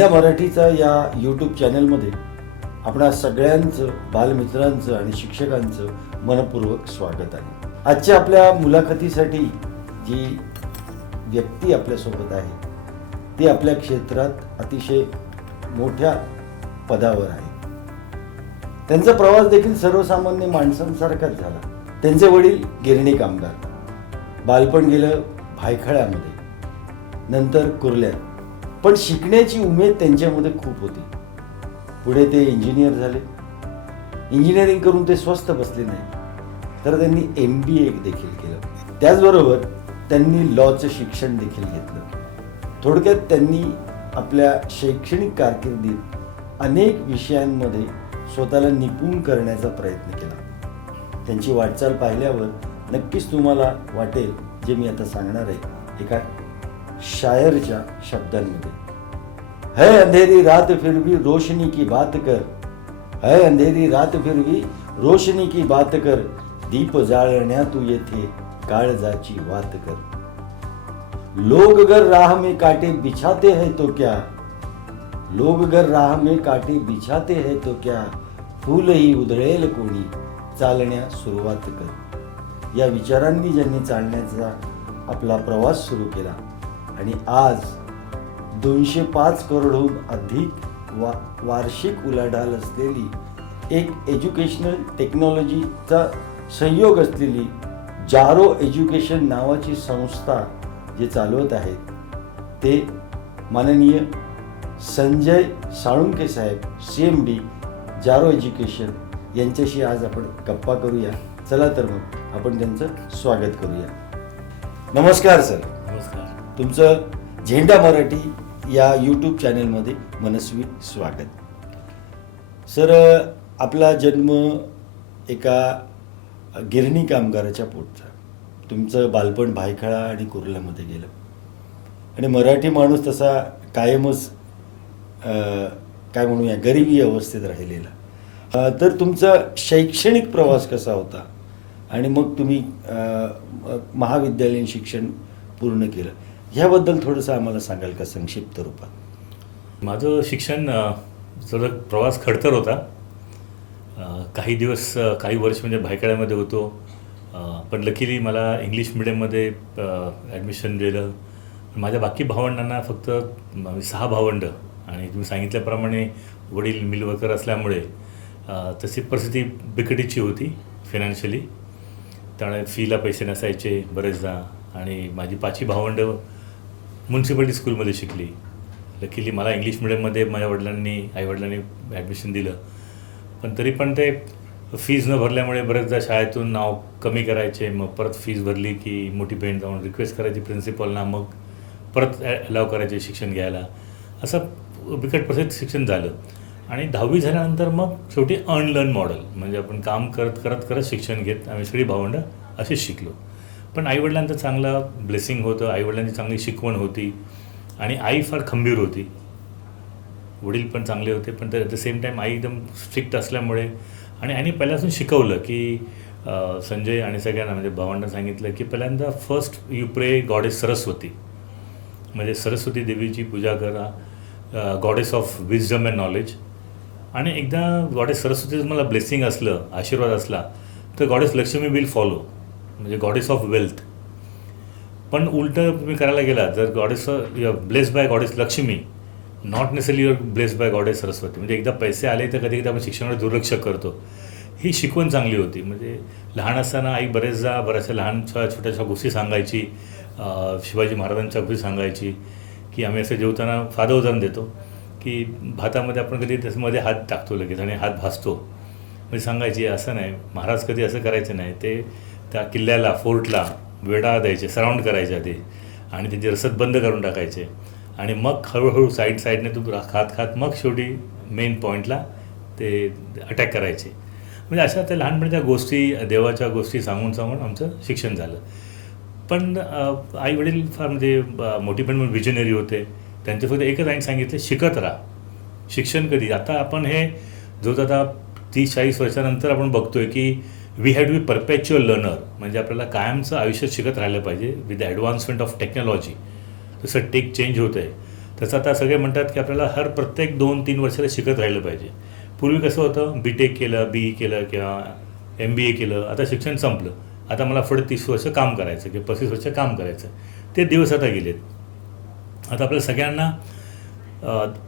झेंडा मराठीचा या यूट्यूब चॅनलमध्ये आपणा सगळ्यांचं बालमित्रांचं आणि शिक्षकांचं मनपूर्वक स्वागत आहे. आजच्या आपल्या मुलाखतीसाठी जी व्यक्ती आपल्यासोबत आहे ती आपल्या क्षेत्रात अतिशय मोठ्या पदावर आहे. त्यांचा प्रवास देखील सर्वसामान्य माणसांसारखाच झाला. त्यांचे वडील गिरणी कामगार. बालपण गेलं भायखळ्यामध्ये. नंतर कुर्ल्यात. पण शिकण्याची उमेद त्यांच्यामध्ये खूप होती. पुढे ते इंजिनियर झाले. इंजिनिअरिंग करून ते स्वस्त बसले नाही. तर त्यांनी एम बी ए देखील केलं. त्याचबरोबर त्यांनी लॉचं शिक्षण देखील घेतलं. थोडक्यात त्यांनी आपल्या शैक्षणिक कारकिर्दीत अनेक विषयांमध्ये स्वतःला निपुण करण्याचा प्रयत्न केला. त्यांची वाटचाल पाहिल्यावर नक्कीच तुम्हाला वाटेल जे मी आता सांगणार आहे. एका शायरच्या शब्दांमध्ये. है अंधेरी रात फिर भी रोशनी की बात कर. है अंधेरी रात फिर भी रोशनी की बात कर. दीप जाळण्या तू येथे काळजाची वात कर. लोग घर राह में काटे बिछाते हैं तो क्या? लोग अगर राह में काटे बिछाते हैं तो क्या? फूल ही उधळेल कोणी? चालण्या सुरुवात कर. या विचारांनी ज्यांनी चालण्याचा आपला प्रवास सुरू केला आणि आज दोनशे पाच करोडहून अधिक वा वार्षिक उलाढाल असलेली एक एज्युकेशनल टेक्नॉलॉजीचा संयोग असलेली जारो एज्युकेशन नावाची संस्था जे चालवत आहेत ते माननीय संजय साळुंके साहेब C M D Jaro education यांच्याशी आज आपण गप्पा करूया. चला तर मग आपण त्यांचं स्वागत करूया. नमस्कार सर. तुमचं झेंडा मराठी या यूट्यूब चॅनलमध्ये मनस्वी स्वागत. सर आपला जन्म एका गिरणी कामगाराच्या पोटचा. तुमचं बालपण भायखळा आणि कुर्ल्यामध्ये गेलं. आणि मराठी माणूस तसा कायमच काय म्हणूया गरिबी अवस्थेत राहिलेला. तर तुमचा शैक्षणिक प्रवास कसा होता? आणि मग तुम्ही महाविद्यालयीन शिक्षण पूर्ण केलं. ह्याबद्दल थोडंसं आम्हाला सांगाल का संक्षिप्त रूपात? माझं शिक्षण अ, थोडं प्रवास खडतर होता काही दिवस काही वर्ष म्हणजे भायखळ्यामध्ये होतो. पण लकीली मला इंग्लिश मिडियममध्ये ॲडमिशन दिलं. माझ्या बाकी भावंडांना फक्त सहा भावंड. आणि तुम्ही सांगितल्याप्रमाणे वडील मिलवर्कर असल्यामुळे तशी परिस्थिती बिकटीची होती फिनान्शियली त्यामुळे फीला पैसे नसायचे बरेचदा. आणि माझी पाचही भावंडं म्युन्सिपाल्टी स्कूलमध्ये शिकली. लकीली मला इंग्लिश मिडियममध्ये माझ्या वडिलांनी आईवडिलांनी ॲडमिशन दिलं. पण तरी पण ते फीज न भरल्यामुळे बरेचदा शाळेतून नाव कमी करायचे मग परत फीज भरली की मोठी बहीण जाऊन रिक्वेस्ट करायची प्रिन्सिपलना मग परत अलाव करायचे शिक्षण घ्यायला. असं बिकट प्रसिद्ध शिक्षण झालं. आणि दहावी झाल्यानंतर मग शेवटी अनलर्न मॉडेल म्हणजे आपण काम करत करत करत शिक्षण घेत आम्ही सगळी भावंडं असेच शिकलो. पण आईवडिलांचं चांगलं ब्लेसिंग होतं आईवडिलांची चांगली शिकवण होती आणि आई फार खंबीर होती. वडील पण चांगले होते पण ॲट द सेम टाईम आई एकदम स्ट्रिक्ट असल्यामुळे आणि आईने पहिल्यापासून शिकवलं की संजय आणि सगळ्यांना म्हणजे भावांना सांगितलं की पहिल्यांदा first you pray goddess Saraswati म्हणजे सरस्वती देवीची पूजा करा goddess of wisdom and knowledge आणि एकदा गॉडेस सरस्वतीचं मला ब्लेसिंग असलं आशीर्वाद असला तर गॉडेस लक्ष्मी विल फॉलो म्हणजे गॉडेस ऑफ वेल्थ पण उलटं तुम्ही करायला गेला जर goddess your bless by goddess Lakshmi not necessarily your bless by goddess Saraswati म्हणजे एकदा पैसे आले तर कधी कधी आपण शिक्षणाकडे दुर्लक्ष करतो. ही शिकवण चांगली होती. म्हणजे लहान असताना आई बरेचदा बऱ्याचशा लहानशा छोट्याशा गोष्टी सांगायची शिवाजी महाराजांच्या गोष्टी सांगायची की आम्ही असं जेवताना साधं उदाहरण देतो की भातामध्ये आपण कधी त्याच्यामध्ये हात टाकतो लगेच आणि हात भासतो. म्हणजे सांगायची असं नाही. महाराज कधी असं करायचं नाही. ते त्या किल्ल्याला फोर्टला वेढा द्यायचे सराऊंड करायचे आधी. आणि त्यांचे रसद बंद करून टाकायचे. आणि मग हळूहळू साईड साईडने तू खात खात मग शेवटी मेन पॉईंटला ते अटॅक करायचे. म्हणजे अशा त्या लहानपणीच्या गोष्टी देवाच्या गोष्टी सांगून सांगून आमचं शिक्षण झालं. पण आई वडील फार म्हणजे मोठी पण विजनरी होते. त्यांचे फक्त एकच आईने सांगितलं शिकत राहा. शिक्षण कधी? आता आपण हे जो आता तीस चाळीस वर्षानंतर आपण बघतोय की we had be perpetual learner म्हणजे आपल्याला कायमचं आयुष्यात शिकत राहिलं पाहिजे with the advancement of technology जसं टेक चेंज होत आहे तसं आता सगळे म्हणतात की आपल्याला हर प्रत्येक दोन तीन वर्षाला शिकत राहिलं पाहिजे. पूर्वी कसं होतं? बी टेक केलं बी ई केलं किंवा एम बी ए केलं आता शिक्षण संपलं. आता मला पुढे तीस वर्ष काम करायचं किंवा पस्तीस वर्ष काम करायचं. ते दिवस आता गेलेत. आता आपल्या सगळ्यांना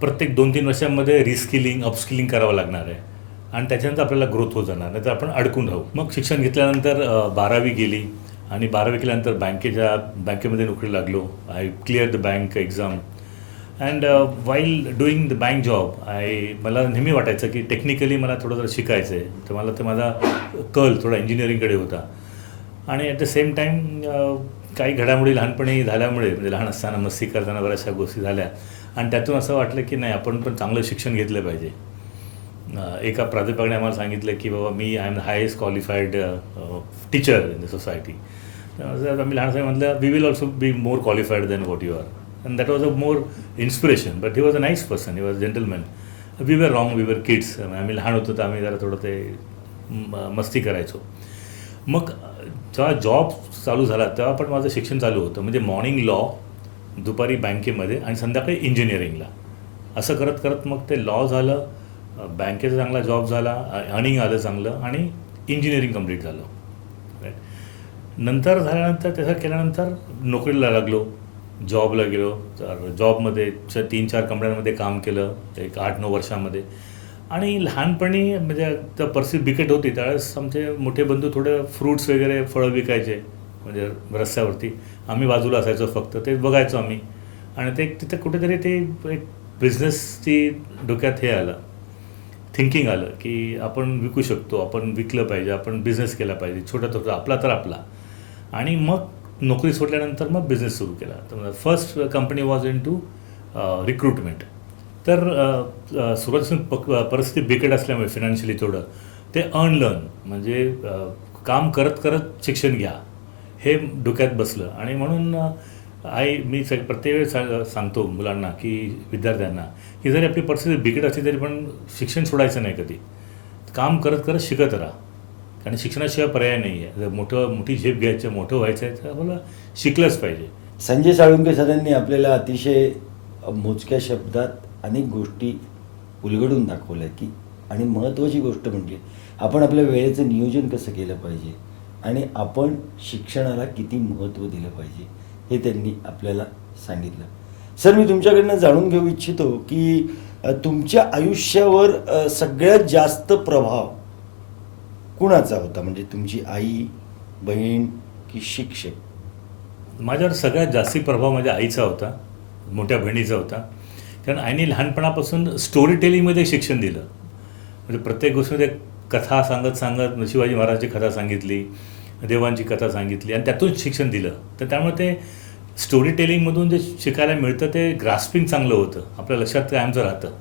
प्रत्येक दोन तीन वर्षांमध्ये रिस्किलिंग अपस्किलिंग करावं लागणार आहे. आणि त्याच्यानंतर आपल्याला ग्रोथ होत जाणार. नाही तर आपण अडकून राहू. मग शिक्षण घेतल्यानंतर बारावी गेली आणि बारावी केल्यानंतर बँकेच्या बँकेमध्ये नोकरी लागलो. I clear the bank exam and while doing the bank job I मला नेहमी वाटायचं की टेक्निकली मला थोडं जरा शिकायचं आहे तर मला ते माझा कल थोडा इंजिनिअरिंगकडे होता. आणि ॲट द सेम टाईम काही घडामोडी लहानपणी झाल्यामुळे म्हणजे लहान असताना मस्ती करताना बऱ्याचशा गोष्टी झाल्या. आणि त्यातून असं वाटलं की नाही आपण पण चांगलं शिक्षण घेतलं पाहिजे. एका प्राध्यापकाने आम्हाला सांगितलं की बाबा मी I am highest qualified teacher in the society आम्ही लहानसाहेब म्हटलं we will also be more qualified than what you are and that was a more inspiration but he was a nice person he was gentleman we were wrong we were kids आम्ही लहान होतो तर आम्ही जरा थोडं ते म- मस्ती करायचो. मग जेव्हा जॉब चालू झाला तेव्हा पण माझं शिक्षण चालू होतं. म्हणजे मॉर्निंग लॉ दुपारी बँकेमध्ये आणि संध्याकाळी इंजिनिअरिंगला असं करत करत मग ते लॉ झालं. बँकेचा चांगला जॉब झाला अर्निंग आलं चांगलं आणि इंजिनिअरिंग कंप्लीट झालं. राईट नंतर झाल्यानंतर तसं केल्यानंतर नोकरीला लागलो जॉबला गेलो तर जॉबमध्ये तीन चार कंपन्यांमध्ये काम केलं एक आठ नऊ वर्षामध्ये. आणि लहानपणी म्हणजे तर परिस्थिती बिकट होती त्यावेळेस आमचे मोठे बंधू थोडे फ्रूट्स वगैरे फळं विकायचे म्हणजे रस्त्यावरती. आम्ही बाजूला असायचो फक्त ते बघायचो आम्ही. आणि ते तिथं कुठेतरी ते एक बिझनेसची डोक्यात हे आलं. थिंकिंग आलं की आपण विकू शकतो आपण विकलं पाहिजे आपण बिझनेस केला पाहिजे छोटा छोटा आपला तर आपला. आणि मग नोकरी सोडल्यानंतर मग बिझनेस सुरू केला. तर first company was into recruitment तर सुरुवातीपासून पक परिस्थिती बिकट असल्यामुळे फिनान्शियली थोडं ते अर्न लर्न म्हणजे काम करत करत शिक्षण घ्या हे डोक्यात बसलं. आणि म्हणून आई मी सग प्रत्येक वेळेस सांगतो मुलांना की विद्यार्थ्यांना की जरी आपली परिस्थिती बिकट असली तरी पण शिक्षण सोडायचं नाही कधी. काम करत करत शिकत राहा. कारण शिक्षणाशिवाय पर्याय नाही आहे. जर मोठं मोठी झेप घ्यायचं मोठं व्हायचं आहे तर आपल्याला शिकलंच पाहिजे. संजय साळुंके सरांनी आपल्याला अतिशय मोजक्या शब्दात अनेक गोष्टी उलगडून दाखवल्या की आणि महत्त्वाची गोष्ट म्हणजे आपण आपल्या वेळेचं नियोजन कसं केलं पाहिजे? आणि आपण शिक्षणाला किती महत्त्व दिलं पाहिजे? हे त्यांनी आपल्याला सांगितलं. सर मी तुमच्याकडनं जाणून घेऊ इच्छितो की तुमच्या आयुष्यावर सगळ्यात जास्त प्रभाव कुणाचा होता? म्हणजे तुमची आई बहीण की शिक्षक? माझ्यावर सगळ्यात जास्ती प्रभाव माझ्या आईचा होता मोठ्या बहिणीचा होता. कारण आईने लहानपणापासून स्टोरी टेलिंगमध्ये शिक्षण दिलं. म्हणजे प्रत्येक गोष्टीमध्ये कथा सांगत सांगत शिवाजी महाराजांची कथा सांगितली. देवांची कथा सांगितली आणि त्यातून शिक्षण दिलं. तर त्यामुळे ते स्टोरी टेलिंगमधून जे शिकायला मिळतं ते ग्रास्पिंग चांगलं होतं. आपल्या लक्षात कायमचं राहतं.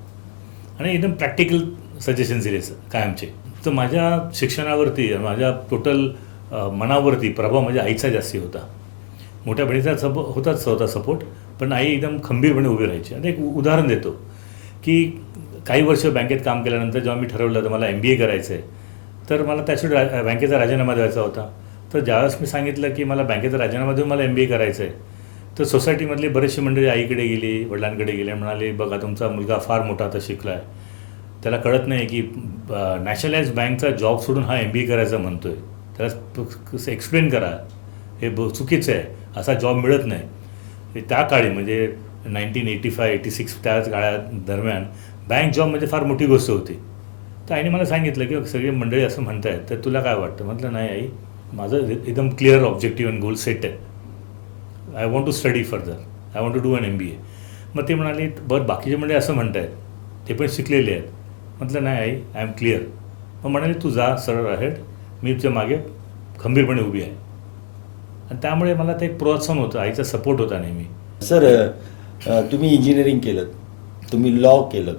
आणि एकदम प्रॅक्टिकल सजेशन्स दिले कायमचे. तर माझ्या शिक्षणावरती माझ्या टोटल मनावरती प्रभाव माझ्या आईचा जास्ती होता. मोठ्या बहिणीचा सप होताच होता सपोर्ट पण आई एकदम खंबीरपणे उभी राहायची. आणि एक उदाहरण देतो की काही वर्ष बँकेत काम केल्यानंतर जेव्हा मी ठरवलं तर मला एम बी ए करायचं आहे तर मला त्यासाठी बँकेचा राजीनामा द्यायचा होता. तर ज्यावेळेस मी सांगितलं की मला बँकेचा राजीनामा देऊन मला एम बी ए करायचं आहे तर सोसायटीमधली बरेचशी मंडळी आईकडे गेली वडिलांकडे गेले म्हणाले बघा तुमचा मुलगा फार मोठा आता शिकला आहे त्याला कळत नाही की नॅशनलाइज बँकचा जॉब सोडून हा एम बी ए करायचा म्हणतो आहे त्याला एक्सप्लेन करा. हे ब चुकीचं आहे. असा जॉब मिळत नाही. हे त्या काळी म्हणजे nineteen eighty five eighty six त्याच काळात दरम्यान बँक जॉब म्हणजे फार मोठी गोष्ट होती. तर आईने मला सांगितलं की सगळी मंडळी असं म्हणत आहेत तर तुला काय वाटतं? म्हटलं नाही आई माझं एकदम clear objective and goal set आहे. I want to study further I want to do an M B A मग ते म्हणाले बरं बाकीचे म्हणजे असं म्हणत आहेत ते पण शिकलेले आहेत. म्हटलं नाही आई आय एम क्लिअर मग म्हणाले तू जा सरळ आहेड मी तुझ्या मागे खंबीरपणे उभी आहे. आणि त्यामुळे मला ते एक प्रोत्साहन होतं आईचा सपोर्ट होता नेहमी. सर तुम्ही इंजिनिअरिंग केलं तुम्ही लॉ केलं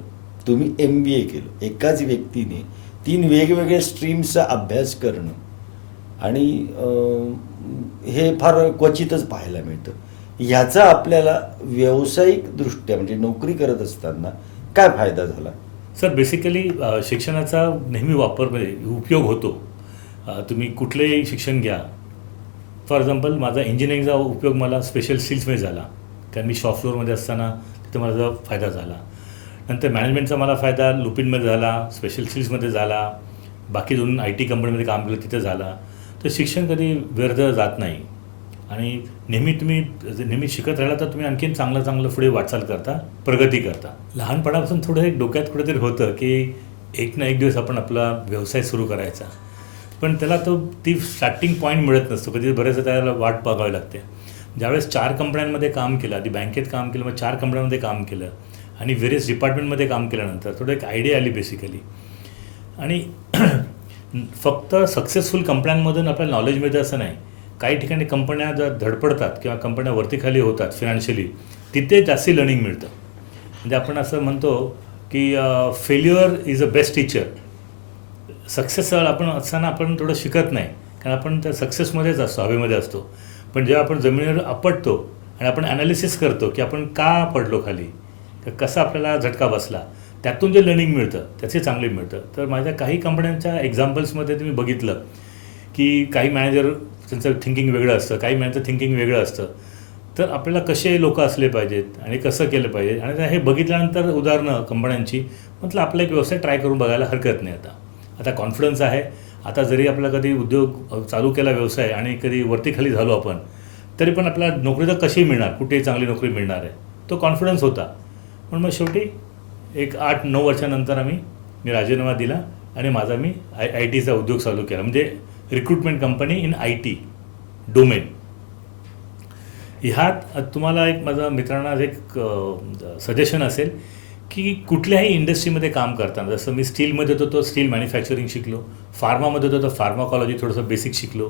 तुम्ही एम बी ए केलं. एकाच व्यक्तीने तीन वेगवेगळ्या स्ट्रीमचा अभ्यास करणं आणि हे फार क्वचितच पाहायला मिळतं. ह्याचा आपल्याला व्यावसायिकदृष्ट्या म्हणजे नोकरी करत असताना काय फायदा झाला? सर बेसिकली शिक्षणाचा नेहमी वापर म्हणजे उपयोग होतो. तुम्ही कुठलेही शिक्षण घ्या. फॉर एक्झाम्पल माझा इंजिनिअरिंगचा उपयोग मला स्पेशल स्किल्समध्ये झाला. कारण मी शॉप फ्लोअरमध्ये असताना तिथं माझा फायदा झाला. नंतर मॅनेजमेंटचा मला फायदा लुपिनमध्ये झाला स्पेशल सिल्समध्ये झाला. बाकी दोन आय टी कंपनीमध्ये काम केलं तिथं झाला. तर शिक्षण कधी व्यर्थ जात नाही. आणि नेहमी तुम्ही नेहमी शिकत राहिला तर तुम्ही आणखीन चांगलं चांगलं पुढे वाटचाल करता प्रगती करता. लहानपणापासून थोडं एक डोक्यात कुठेतरी होतं की एक ना एक दिवस आपण आपला व्यवसाय सुरू करायचा. पण त्याला तो ती स्टार्टिंग पॉईंट मिळत नसतो. कधी बरेचदा त्याला वाट बघावी लागते. ज्यावेळेस चार कंपन्यांमध्ये काम केलं आधी बँकेत काम केलं मग चार कंपन्यांमध्ये काम केलं आणि व्हेरियस डिपार्टमेंटमध्ये काम केल्यानंतर थोडं एक आयडिया आली बेसिकली आणि फक्त सक्सेसफुल कंपन्यांमधून आपल्याला नॉलेज मिळतं असं नाही. काही ठिकाणी कंपन्या जर धडपडतात किंवा कंपन्या वरती खाली होतात फिनान्शियली तिथे जास्ती लर्निंग मिळतं. म्हणजे आपण असं म्हणतो की failure is a best teacher success आपण असताना आपण थोडं शिकत नाही. कारण आपण त्या सक्सेसमध्येच असतो हवेमध्ये असतो. पण जेव्हा आपण जमिनीवर आपटतो आणि आपण ॲनालिसिस करतो की आपण का पडलो खाली तर कसा आपल्याला झटका बसला त्यातून जे लर्निंग मिळतं त्याचे चांगले मिळतं. तर माझ्या काही कंपन्यांच्या एक्झाम्पल्समध्ये तुम्ही बघितलं की काही मॅनेजर त्यांचं थिंकिंग वेगळं असतं काही मॅनेजर थिंकिंग वेगळं असतं. तर आपल्याला कसे लोक असले पाहिजेत आणि कसं केलं पाहिजे? आणि हे बघितल्यानंतर उदाहरणं कंपन्यांची म्हटलं आपला एक व्यवसाय ट्राय करून बघायला हरकत नाही आता. आता कॉन्फिडन्स आहे. आता जरी आपला कधी उद्योग चालू केला व्यवसाय आणि कधी वरती खाली झालो आपण तरी पण आपल्याला नोकरी तर कशी मिळणार? कुठे चांगली नोकरी मिळणार आहे? तो कॉन्फिडन्स होता. पण मग शेवटी एक आठ नऊ वर्षानंतर आम्ही मी राजीनामा दिला आणि माझा मी आय आय टीचा उद्योग चालू केला. म्हणजे recruitment company in I T domain ह्यात तुम्हाला एक माझा मित्रांना एक सजेशन असेल की कुठल्याही इंडस्ट्रीमध्ये काम करताना जसं मी स्टीलमध्ये होतो तो स्टील मॅन्युफॅक्चरिंग शिकलो. फार्मामध्ये होतो तर फार्माकॉलॉजी थोडंसं बेसिक शिकलो.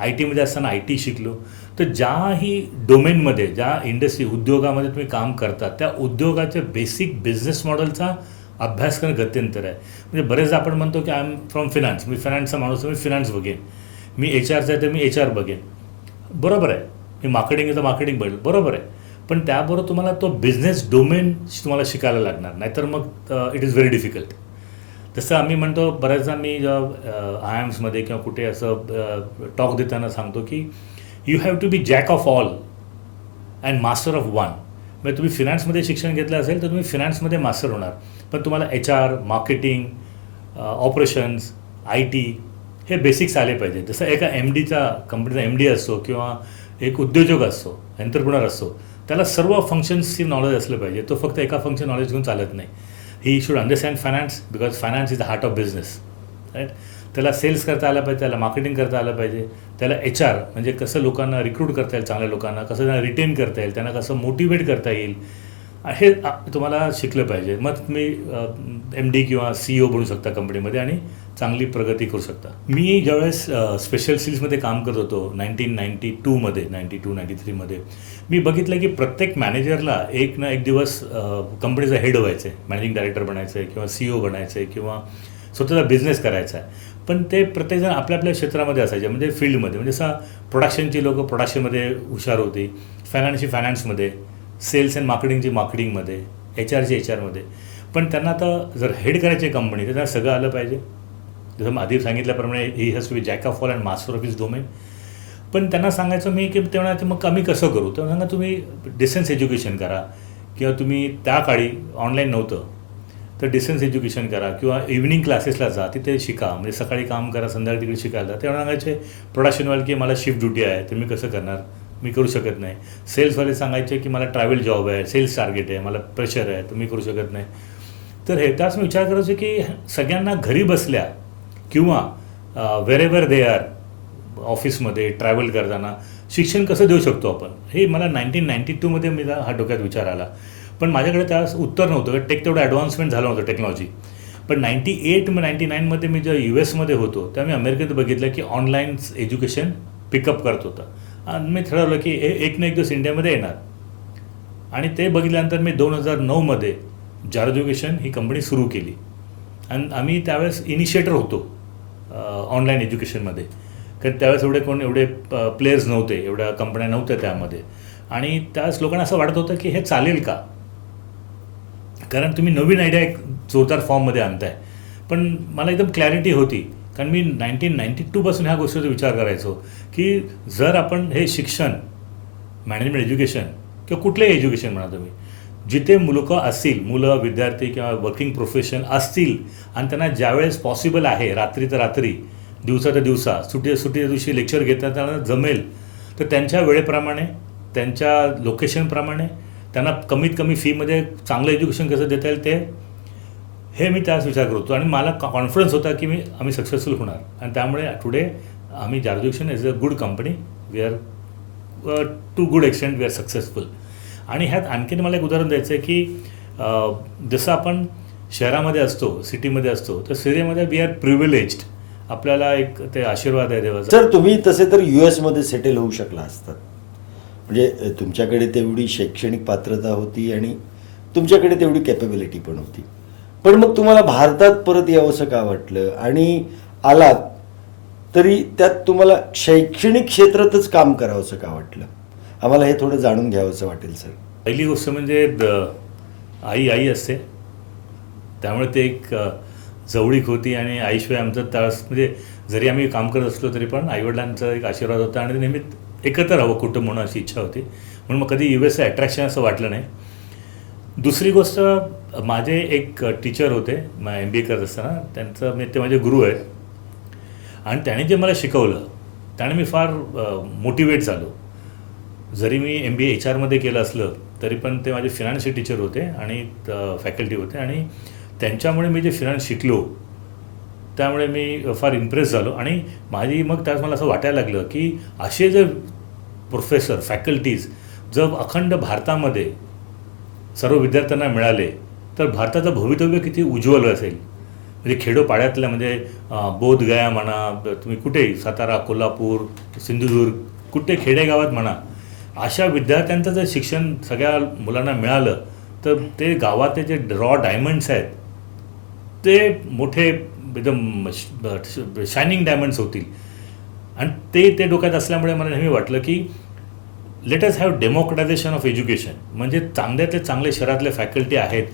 आय टीमध्ये असताना आय टी शिकलो. तर ज्याही डोमेनमध्ये ज्या इंडस्ट्री उद्योगामध्ये तुम्ही काम करता त्या उद्योगाच्या बेसिक बिझनेस मॉडेलचा अभ्यास करणं गत्यंतर आहे. म्हणजे बरेचदा आपण म्हणतो की आय एम फ्रॉम फिनान्स मी फिनान्सचा माणूस मी फिनान्स बघेन. मी एच आरचा आहे तर मी एच आर बघेन. बरोबर आहे. मी मार्केटिंग आहे तर मार्केटिंग बघेल बरोबर आहे. पण त्याबरोबर तुम्हाला तो बिझनेस डोमेन तुम्हाला शिकायला लागणार. नाहीतर मग इट इज व्हेरी डिफिकल्ट तसं आम्ही म्हणतो बऱ्याचदा मी आय एम्समध्ये किंवा कुठे असं टॉक देताना सांगतो की you have to be jack of all and master of one म्हणजे तुम्ही फिनान्समध्ये शिक्षण घेतलं असेल तर तुम्ही फिनान्समध्ये मास्टर होणार. पण तुम्हाला H R marketing operations I T हे बेसिक्स आले पाहिजे. जसं एका एम डीचा कंपनीचा एम डी असतो किंवा एक उद्योजक असतो एंटरप्रिनर असतो त्याला सर्व फंक्शन्सची नॉलेज असलं पाहिजे. तो फक्त एका फंक्शन नॉलेज घेऊन चालत नाही. He should understand finance because finance is the heart of business right त्याला सेल्स करता आलं पाहिजे त्याला मार्केटिंग करता आलं पाहिजे त्याला एच आर म्हणजे कसं लोकांना रिक्रूट करता येईल चांगल्या लोकांना कसं त्यांना रिटेन करता येईल त्यांना कसं मोटिवेट करता येईल हे तुम्हाला शिकलं पाहिजे. मग तुम्ही एम डी किंवा सी ओ बनू शकता कंपनीमध्ये आणि चांगली प्रगती करू शकता. मी ज्यावेळेस स्पेशल सिल्समध्ये काम करत होतो नाईन्टीन नाईन्टी टूमध्ये नाईन्टी टू नाईन्टी थ्रीमध्ये मी बघितलं की प्रत्येक मॅनेजरला एक ना एक दिवस कंपनीचा हेड व्हायचं आहे मॅनेजिंग डायरेक्टर बनायचं आहे किंवा सी ओ बनायचं आहे किंवा स्वतःचा बिझनेस करायचा आहे पण ते प्रत्येकजण आपल्या आपल्या क्षेत्रामध्ये असायचे म्हणजे फील्डमध्ये म्हणजे असा प्रोडक्शनची लोकं प्रोडक्शनमध्ये हुशार होती फायनान्सची फायनान्समध्ये सेल्स अँड मार्केटिंगची मार्केटिंगमध्ये एच आरची एच आरमध्ये पण त्यांना आता जर हेड करायची कंपनी तर त्यांना सगळं आलं पाहिजे. जसं आधी सांगितल्याप्रमाणे he has to be jack of all and master of his domain पण त्यांना सांगायचं मी की तेव्हा मग कमी कसं करू? तेव्हा सांगा तुम्ही डिस्टन्स एज्युकेशन करा किंवा तुम्ही त्या काळी ऑनलाईन नव्हतं तर डिस्टन्स एज्युकेशन करा किंवा इव्हिनिंग क्लासेसला जा तिथे शिका म्हणजे सकाळी काम करा संध्याकाळी तिकडे शिकायला जा. तेव्हा सांगायचे प्रोडक्शनवाले की मला शिफ्ट ड्युटी आहे तर मी कसं करणार? मी करू शकत नाही. सेल्सवाले सांगायचे की मला ट्रॅव्हल जॉब आहे सेल्स टार्गेट आहे मला प्रेशर आहे तर मी करू शकत नाही. तर हे त्याच मी विचार करायचो की सगळ्यांना घरी बसल्या किंवा वेरेवर दे आर ऑफिसमध्ये ट्रॅव्हल करताना शिक्षण कसं देऊ शकतो आपण? हे मला नाईन्टीन नाईन्टी टूमध्ये मी हा डोक्यात विचार आला. पण माझ्याकडे त्यास उत्तर नव्हतं टेक तेवढं ॲडव्हान्समेंट झालं नव्हतं टेक्नॉलॉजी पण नाईन्टी एट नाईन्टी नाईनमध्ये मी जेव्हा यू एसमध्ये होतो तेव्हा मी अमेरिकेत बघितलं की ऑनलाईन एज्युकेशन पिकअप करत होतं. आणि मी ठरवलं की ए एक ना एक दिवस इंडियामध्ये येणार. आणि ते बघितल्यानंतर मी दोन हजार नऊमध्ये जार एज्युकेशन ही कंपनी सुरू केली. आणि आम्ही त्यावेळेस इनिशिएटर होतो. ऑनलाईन एज्युकेशनमध्ये कारण त्यावेळेस एवढे कोण एवढे प्लेयर्स नव्हते एवढ्या कंपन्या नव्हत्या त्यामध्ये. आणि त्यावेळेस लोकांना असं वाटत होतं की हे चालेल का? कारण तुम्ही नवीन आयडिया एक जोरदार फॉर्ममध्ये आणताय. पण मला एकदम क्लॅरिटी होती. कारण मी नाईन्टीन नाईन्टी टूपासून ह्या गोष्टीचा विचार करायचो की जर आपण हे शिक्षण मॅनेजमेंट एज्युकेशन किंवा कुठलंही एज्युकेशन म्हणा तुम्ही जिथे मुलं असतील मुलं विद्यार्थी किंवा वर्किंग प्रोफेशन असतील आणि त्यांना ज्यावेळेस पॉसिबल आहे रात्री तर रात्री दिवसा तर दिवसा सुटी सुट्टीच्या दिवशी लेक्चर घेता त्यांना जमेल. तर त्यांच्या वेळेप्रमाणे त्यांच्या लोकेशनप्रमाणे त्यांना कमीत कमी फीमध्ये चांगलं एज्युकेशन कसं देता येईल ते हे मी त्याच विचार करतो. आणि मला कॉन्फिडन्स होता की मी आम्ही सक्सेसफुल होणार. आणि त्यामुळे टुडे आम्ही जार्जुशन is a good company we are to good extent we are successful आणि ह्यात आणखीन मला एक उदाहरण द्यायचं आहे की जसं आपण शहरामध्ये असतो सिटीमध्ये असतो तर सिटीमध्ये वी आर प्रिव्हिलेज्ड. आपल्याला एक ते आशीर्वाद आहे देवाचा. सर तुम्ही तसे तर यू एसमध्ये सेटल होऊ शकला असतात म्हणजे तुमच्याकडे तेवढी शैक्षणिक पात्रता होती आणि तुमच्याकडे तेवढी कॅपेबिलिटी पण होती. पण मग तुम्हाला भारतात परत यावंसं का वाटलं? आणि आलात तरी त्यात तुम्हाला शैक्षणिक क्षेत्रातच काम करावंसं का वाटलं? आम्हाला हे थोडं जाणून घ्यावंसं वाटेल सर. पहिली गोष्ट म्हणजे द- आई आई असते. त्यामुळे ते एक जवळीक होती आणि आईशिवाय आमचं तास म्हणजे जरी आम्ही काम करत असलो तरी पण आईवडिलांचा एक आशीर्वाद होता आणि नेहमीच एकत्र राहावं कुटुंब म्हणून अशी इच्छा होती. म्हणून मग कधी यू एस अट्रॅक्शन असं वाटलं नाही. दुसरी गोष्ट माझे एक टीचर होते एम बी ए करत असताना. त्यांचं मी ते माझे गुरु आहेत. आणि त्याने जे मला शिकवलं त्याने मी फार मोटिवेट झालो. जरी मी एम बी ए एच आरमध्ये केलं असलं तरी पण ते माझे फिनान्सचे टीचर होते आणि फॅकल्टी होते. आणि त्यांच्यामुळे मी जे फिनान्स शिकलो त्यामुळे मी फार इम्प्रेस झालो. आणि माझी मग त्यात मला असं वाटायला लागलं की असे जे प्रोफेसर फॅकल्टीज जर अखंड भारतामध्ये सर्व विद्यार्थ्यांना मिळाले तर भारताचं भवितव्य किती उज्ज्वल असेल? म्हणजे खेडोपाड्यातल्या म्हणजे बोधगया म्हणा तुम्ही कुठेही सातारा कोल्हापूर सिंधुदुर्ग कुठे खेडेगावात म्हणा अशा विद्यार्थ्यांचं जर शिक्षण सगळ्या मुलांना मिळालं तर ते गावातले जे रॉ डायमंड्स आहेत ते मोठे एकदम शायनिंग डायमंड्स होतील. आणि ते ते डोक्यात असल्यामुळे मला नेहमी वाटलं की let us have democratisation of education म्हणजे चांगल्यातले चांगले शहरातले फॅकल्टी आहेत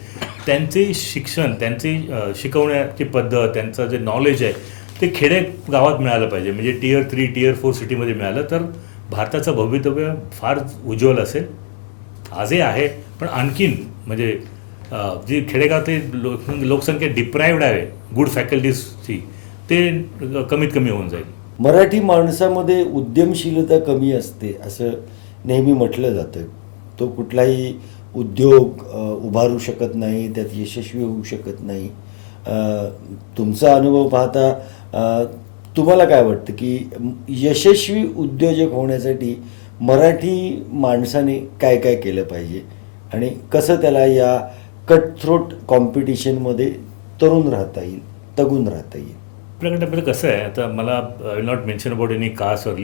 त्यांचे शिक्षण त्यांची शिकवण्याची पद्धत त्यांचं जे नॉलेज आहे ते खेडे गावात मिळालं पाहिजे. म्हणजे टियर थ्री टियर फोर सिटीमध्ये मिळालं तर भारताचं भवितव्य फार उज्ज्वल असेल. आजही आहे पण आणखीन म्हणजे जे खेडेगाव ते लोक लोकसंख्या डिप्रायव्ड आहे गुड फॅकल्टीजची ते कमीत कमी होऊन जाईल. मराठी माणसामध्ये उद्यमशीलता कमी असते असं नेहमी म्हटलं जातं तो कुठलाही उद्योग उभारू शकत नाही त्यात यशस्वी होऊ शकत नाही. तुमचा अनुभव पाहता तुम्हाला काय वाटतं की यशस्वी उद्योजक होण्यासाठी मराठी माणसाने काय काय केलं पाहिजे? आणि कसं त्याला या कटथ्रोट कॉम्पिटिशनमध्ये तरुण राहता येईल तगून राहता येईल? आपल्याकडे म्हणजे कसं आहे आता मला will not mention about any caste or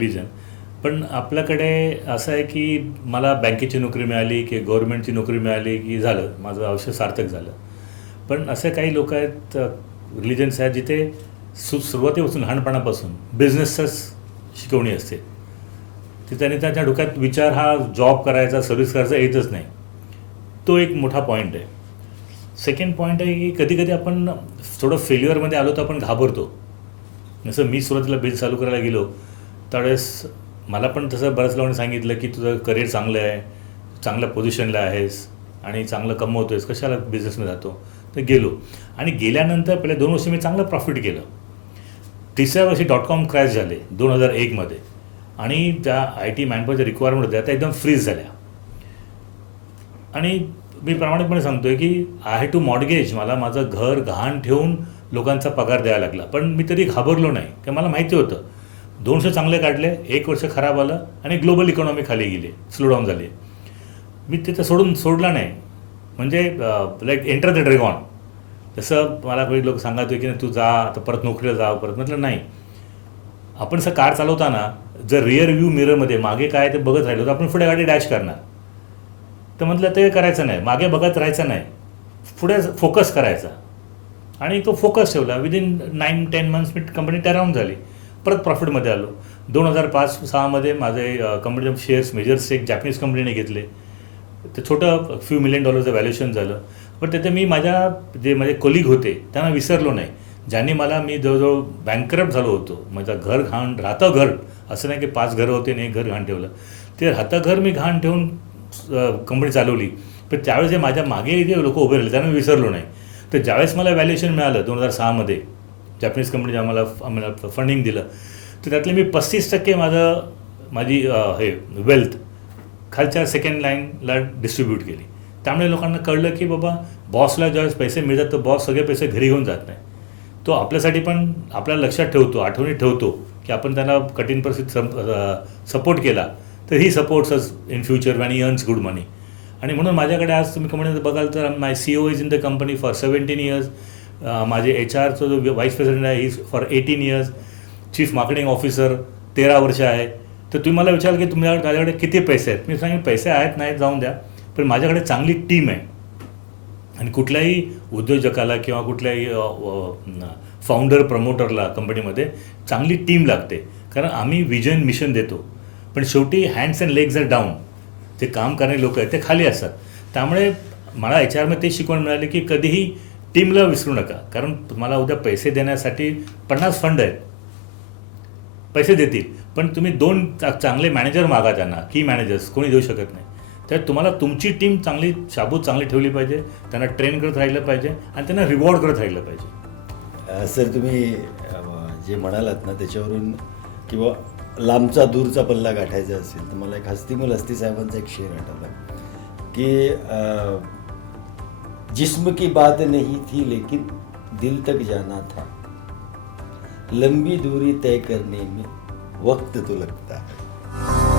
पण आपल्याकडे असं आहे की मला बँकेची नोकरी मिळाली की गव्हर्नमेंटची नोकरी मिळाली की झालं माझं आयुष्य सार्थक झालं. पण असे काही लोक आहेत रिलिजन्स आहेत जिथे सु सुरुवातीपासून लहानपणापासून बिझनेसच शिकवणी असते. ते त्याने त्याच्या डोक्यात विचार हा जॉब करायचा सर्व्हिस करायचा येतच नाही. तो एक मोठा पॉईंट आहे. सेकंड पॉईंट आहे की कधी कधी आपण थोडं फेल्युअरमध्ये आलो तर आपण घाबरतो. जसं मी सुरुवातीला बिझनेस चालू करायला गेलो त्यावेळेस मला पण तसं बऱ्याच लोकांनी सांगितलं की तुझं करिअर चांगलं आहे चांगल्या पोझिशनला आहेस आणि चांगलं कमवतो आहेस कशाला बिझनेसमध्ये जातो. तर गेलो. आणि गेल्यानंतर पहिले दोन वर्ष मी चांगलं प्रॉफिट केलं. तिसऱ्या वर्षी डॉट कॉम क्रॅश झाले दोन हजार एकमध्ये आणि त्या आय टी मॅनपॉवरच्या रिक्वायरमेंट होत्या त्या एकदम फ्रीज झाल्या. आणि मी प्रामाणिकपणे सांगतो आहे की आय हॅड टू मॉडगेज मला माझं घर गहाण ठेवून लोकांचा पगार द्यायला लागला. पण मी तरी घाबरलो नाही कारण मला माहिती होतं. दोनशे चांगले काढले एक वर्ष खराब आलं आणि ग्लोबल इकॉनॉमी खाली गेली स्लोडाऊन झाली. मी तिथं सोडून सोडला नाही. म्हणजे लाईक एंटर द ड्रेगॉन जसं मला काही लोक सांगत होते की तू जा आता परत नोकरीला जा परत. म्हटलं नाही. आपण असं कार चालवताना जर रिअर व्ह्यू मिररमध्ये मागे काय ते बघत राहिलो तर आपण पुढे गाडी डॅश करणार. तर म्हटलं ते करायचं नाही. मागे बघत राहायचं नाही. पुढे फोकस करायचा. आणि तो फोकस ठेवला. विदिन नाईन टेन मंथ्स मी कंपनी टर्न झाली. परत प्रॉफिटमध्ये आलो. दोन हजार पाच सहामध्ये माझे कंपनीचे शेअर्स मेजर्स एक जॅपनीज कंपनीने घेतले. ते छोटं फ्यू मिलियन डॉलरचं व्हॅल्युएशन झालं. पण त्याचं मी माझ्या जे माझे कोलिग होते त्यांना विसरलो नाही. ज्यांनी मला मी जवळजवळ बँकरप्ट झालो होतो. माझं घर घाण राहतं घर असं नाही की पाच घरं होते आणि एक घर घाण ठेवलं. ते राहतं घर मी घाण ठेवून कंपनी चालवली. पण त्यावेळेस जे माझ्या मागे जे लोक उभे राहिले त्यांना मी विसरलो नाही. तर ज्यावेळेस मला व्हॅल्युएशन मिळालं दोन हजार सहामध्ये जॅपनीज कंपनीने आम्हाला आम्हाला फंडिंग दिलं. तर त्यातले मी पस्तीस टक्के माझं माझी हे वेल्थ खालच्या सेकंड लाईनला डिस्ट्रीब्यूट केली. त्यामुळे लोकांना कळलं की बाबा बॉसला ज्यावेळेस पैसे मिळतात तर बॉस सगळे पैसे घरी घेऊन जात नाही. तो आपल्यासाठी पण आपल्या लक्षात ठेवतो आठवणी ठेवतो की आपण त्यांना कठीण परिस्थितीत सपोर्ट केला तर he supports us in future when he earns good money आणि म्हणून माझ्याकडे आज तुम्ही कंपनीत बघाल तर my C O is in the company for seventeen years माझे एच आरचा जो व्हाईस प्रेसिडेंट आहे is for eighteen years chief marketing officer तेरा वर्ष आहे. तर तुम्ही मला विचाराल की तुमच्याकडे माझ्याकडे किती पैसे आहेत? मी सांगेन पैसे आहेत नाहीत जाऊन द्या. पण माझ्याकडे चांगली टीम आहे. आणि कुठल्याही उद्योजकाला किंवा कुठल्याही फाउंडर प्रमोटरला कंपनीमध्ये चांगली टीम लागते. कारण आम्ही विजन मिशन देतो. पण शेवटी hands and legs are down जे काम करणारे लोक आहेत ते खाली असतात. त्यामुळे मला एच आरमध्ये ते शिकवण मिळाली की कधीही टीमला विसरू नका. कारण तुम्हाला उद्या पैसे देण्यासाठी पन्नास फंड आहेत. पैसे देतील. पण तुम्ही दोन चांगले मॅनेजर मागा त्यांना की मॅनेजर्स कोणी देऊ शकत नाही. तर तुम्हाला तुमची टीम चांगली शाबूत चांगली ठेवली पाहिजे त्यांना ट्रेन करत राहिलं पाहिजे आणि त्यांना रिवॉर्ड करत राहिलं पाहिजे. सर तुम्ही जे म्हणालात ना त्याच्यावरून किंवा लांबचा दूरचा पल्ला गाठायचा असेल तर मला एक हस्तीमुल हस्ती साहेबांचा एक शेर आठवला. की जिस्म की बात नहीं थी लेकिन दिल तक जाना था। लंबी दूरी तय करने में वक्त तो लगता है।